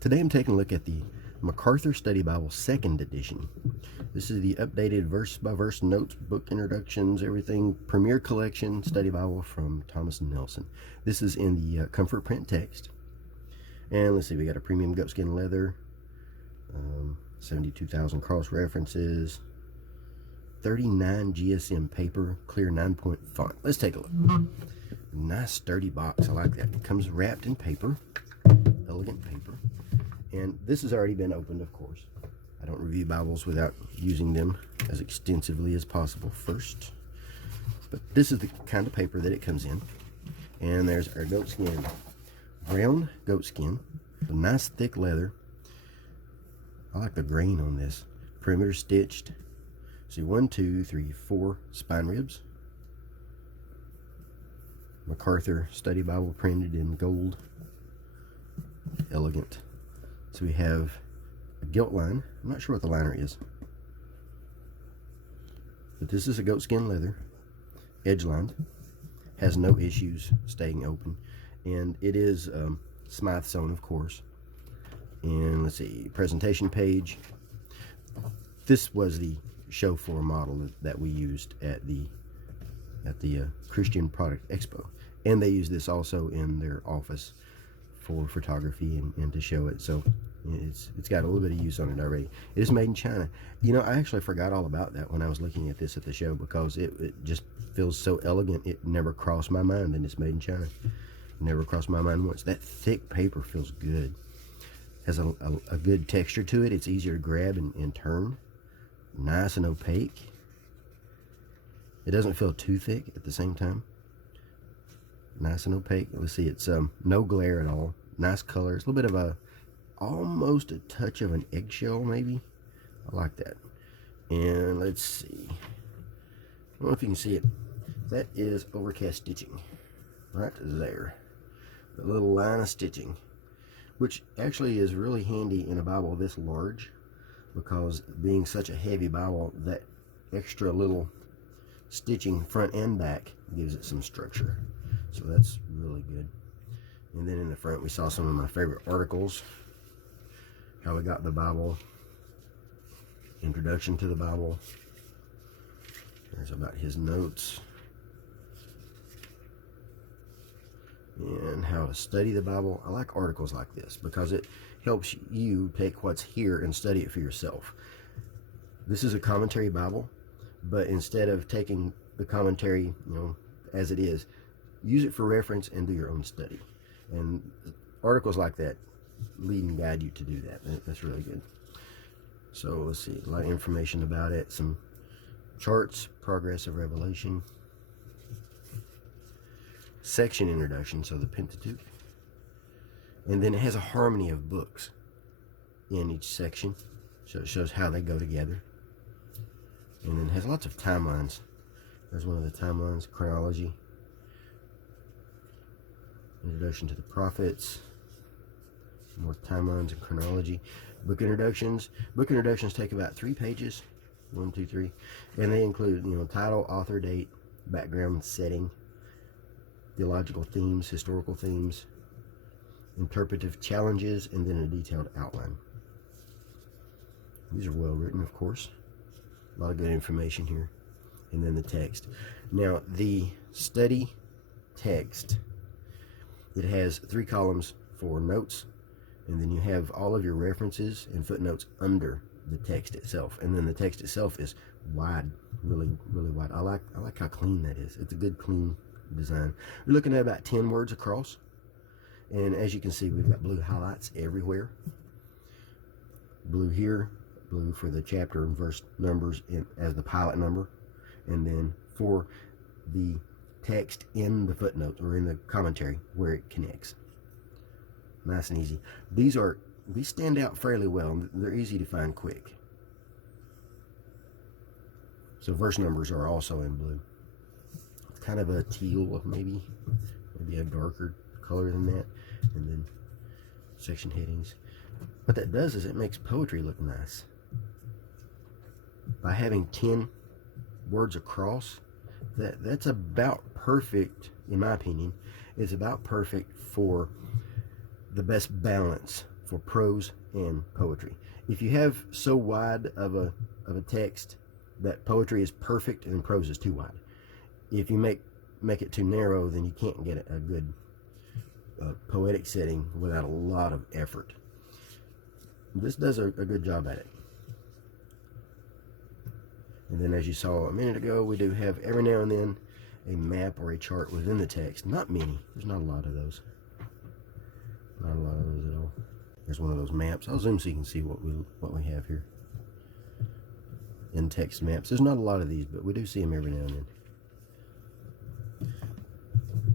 Today I'm taking a look at the MacArthur Study Bible 2nd edition. This is the updated verse-by-verse notes, book introductions, everything, Premier Collection Study Bible from Thomas Nelson. This is in the comfort print text. And let's see, we got a premium goatskin leather, 72,000 cross references, 39 GSM paper, clear 9-point font. Let's take a look. Nice sturdy box, I like that. It comes wrapped in paper, elegant paper. And this has already been opened, of course. I don't review Bibles without using them as extensively as possible first. But this is the kind of paper that it comes in. And there's our goatskin, brown goatskin, a nice thick leather. I like the grain on this. Perimeter stitched. See, 1, 2, 3, 4 spine ribs. MacArthur Study Bible printed in gold. Elegant. So we have a gilt line. I'm not sure what the liner is, but this is a goatskin leather, edge lined, has no issues staying open, and it is Smythe sewn, of course. And let's see, presentation page. This was the show floor model that we used at the Christian Product Expo, and they use this also in their office for photography and to show it. So it's got a little bit of use on it already. It is made in China. You know, I actually forgot all about that when I was looking at this at the show, because it just feels so elegant. It never crossed my mind that it's made in China. Never crossed my mind once. That thick paper feels good. Has a good texture to it. It's easier to grab and turn. Nice and opaque. It doesn't feel too thick at the same time. Nice and opaque. Let's see, it's no glare at all. Nice colors. A little bit of almost a touch of an eggshell, maybe. I like that. And let's see. I don't know if you can see it. That is overcast stitching right there. The little line of stitching, which actually is really handy in a Bible this large, because being such a heavy Bible, that extra little stitching front and back gives it some structure. So that's really good. And then in the front we saw some of my favorite articles. How we got the Bible, introduction to the Bible. There's about his notes, and how to study the Bible. I like articles like this because it helps you take what's here and study it for yourself. This is a commentary Bible, but instead of taking the commentary, as it is, use it for reference and do your own study. And articles like that lead and guide you to do that. That's really good. So let's see, a lot of information about it, some charts, progress of Revelation, section introduction, so the Pentateuch, and then it has a harmony of books in each section, so it shows how they go together. And then it has lots of timelines. There's one of the timelines, chronology, introduction to the prophets, more timelines and chronology, book introductions. Book introductions take about 3 pages, 1, 2, 3, and they include, title, author, date, background, setting, theological themes, historical themes, interpretive challenges, and then a detailed outline. These are well written, of course. A lot of good information here. And then the text. Now, the study text, it has 3 columns for notes, and then you have all of your references and footnotes under the text itself. And then the text itself is wide, really, really wide. I like how clean that is. It's a good, clean design. We're looking at about 10 words across, and as you can see, we've got blue highlights everywhere. Blue here, blue for the chapter and verse numbers as the pilot number, and then for the text in the footnotes or in the commentary where it connects. Nice and easy. These stand out fairly well. They're easy to find quick. So verse numbers are also in blue. It's kind of a teal, maybe a darker color than that. And then section headings. What that does is it makes poetry look nice. By having 10 words across, that's about perfect, in my opinion. It's about perfect for the best balance for prose and poetry. If you have so wide of a text that poetry is perfect and prose is too wide, if you make it too narrow, then you can't get a good poetic setting without a lot of effort. This does a good job at it. And then, as you saw a minute ago, we do have every now and then a map or a chart within the text. Not many. There's not a lot of those. Not a lot of those at all. There's one of those maps. I'll zoom so you can see what we have here. In text maps. There's not a lot of these, but we do see them every now and then.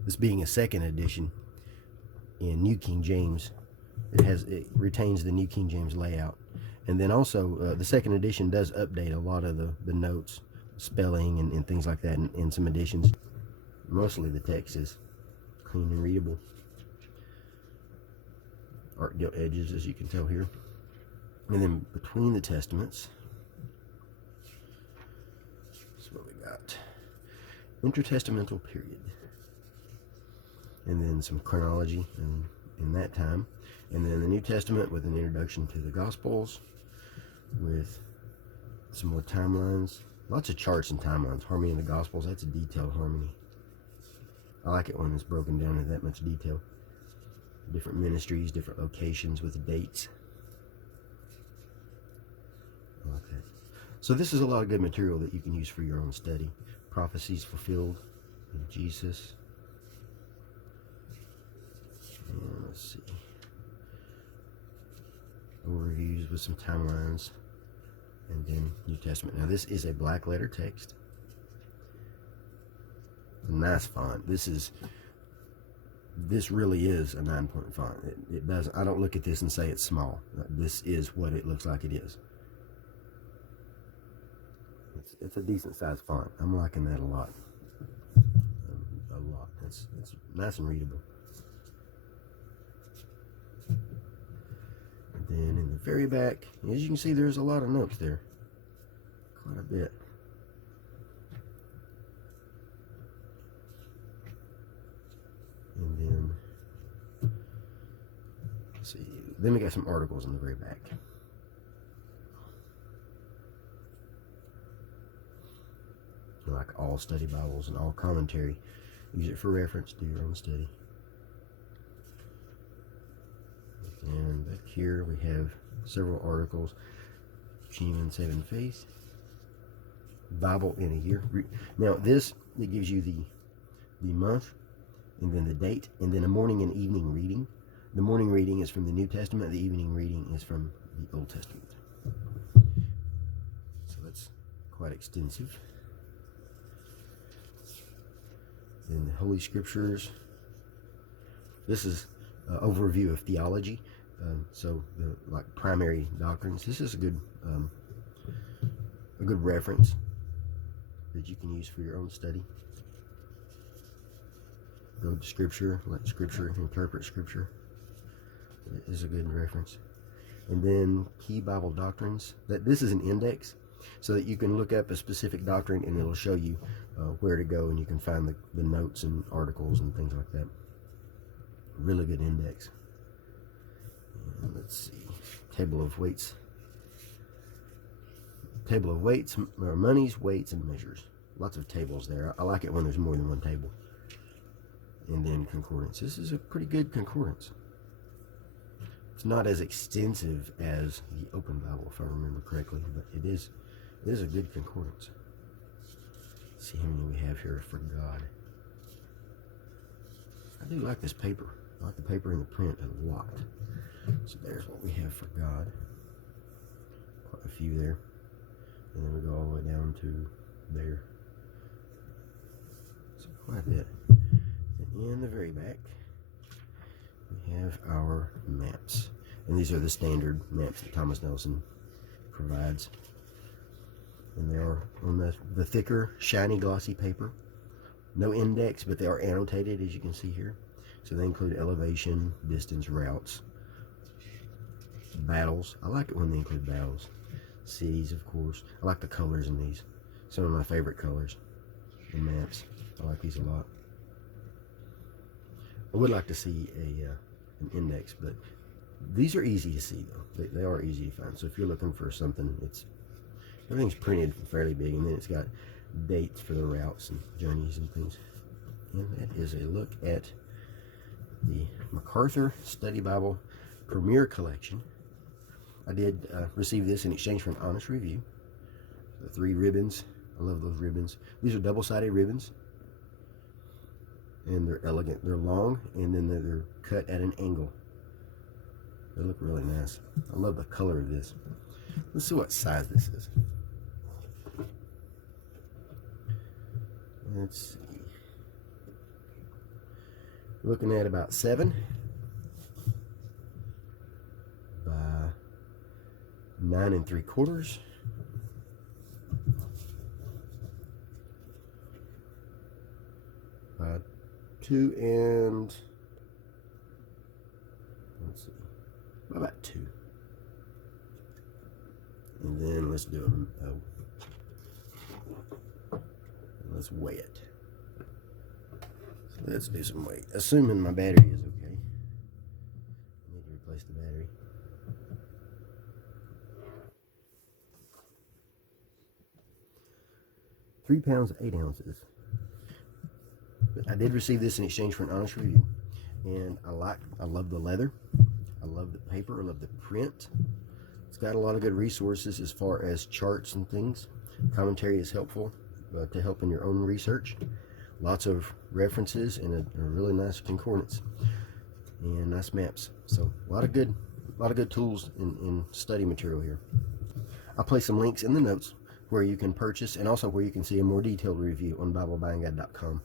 This being a second edition in New King James, it retains the New King James layout. And then also, the second edition does update a lot of the notes, spelling, and things like that, and some additions. Mostly the text is clean and readable. Art gilt edges, as you can tell here. And then between the testaments, that's what we got. Intertestamental period. And then some chronology in that time. And then the New Testament with an introduction to the Gospels, with some more timelines. Lots of charts and timelines. Harmony in the Gospels, that's a detailed harmony. I like it when it's broken down in that much detail. Different ministries, different locations with the dates. I like that. So this is a lot of good material that you can use for your own study. Prophecies fulfilled in Jesus. And let's see. Overviews with some timelines. And then New Testament. Now this is a black letter text. It's a nice font. This really is a 9-point font. It does. I don't look at this and say it's small. This is what it looks like it is. It's a decent sized font. I'm liking that a lot. A lot. It's nice and readable. And then in the very back, as you can see, there's a lot of notes there. Quite a bit. And then, let's see, then we got some articles in the very back. Like all study Bibles and all commentary. Use it for reference, do your own study. And back here we have several articles. Genuine Saving Faith. Bible in a Year. Now this, it gives you the month, and then the date, and then a morning and evening reading. The morning reading is from the New Testament. The evening reading is from the Old Testament. So that's quite extensive. Then the Holy Scriptures. This is an overview of theology. So the primary doctrines. This is a good reference that you can use for your own study. Go to Scripture, let Scripture interpret Scripture. It is a good reference. And then key Bible doctrines. This is an index, so that you can look up a specific doctrine and it'll show you where to go, and you can find the notes and articles and things like that. Really good index. And let's see, table of weights. Table of weights, or monies, weights, and measures. Lots of tables there. I like it when there's more than one table. And then concordance. This is a pretty good concordance. It's not as extensive as the Open Bible, if I remember correctly, but it is a good concordance. Let's see how many we have here for God. I do like this paper. I like the paper in the print a lot. So there's what we have for God. Quite a few there. And then we go all the way down to there. So quite a bit. And in the very back, we have our maps. And these are the standard maps that Thomas Nelson provides. And they are on the thicker, shiny, glossy paper. No index, but they are annotated, as you can see here. So they include elevation, distance, routes, battles. I like it when they include battles. Cities, of course. I like the colors in these. Some of my favorite colors in maps. I like these a lot. I would like to see an index, but These are easy to see, though. They are easy to find. So if you're looking for something, everything's printed fairly big, and then it's got dates for the routes and journeys and things. And that is a look at the MacArthur Study Bible Premier Collection. I did receive this in exchange for an honest review. The 3 ribbons. I love those ribbons. These are double-sided ribbons, and they're elegant. They're long, and then they're cut at an angle. They look really nice. I love the color of this. Let's see what size this is. Let's see. We're looking at about 7 by 9 3/4. By 2 and, let's see, about 2. And then let's do let's weigh it. So let's do some weight. Assuming my battery is okay. I need to replace the battery. £3 8 ounces. But I did receive this in exchange for an honest review, and I love the leather. I love the paper. I love the print. It's got a lot of good resources as far as charts and things. Commentary is helpful to help in your own research. Lots of references and a really nice concordance and nice maps. So a lot of good tools in study material here. I'll place some links in the notes where you can purchase, and also where you can see a more detailed review on BibleBuyingGuide.com.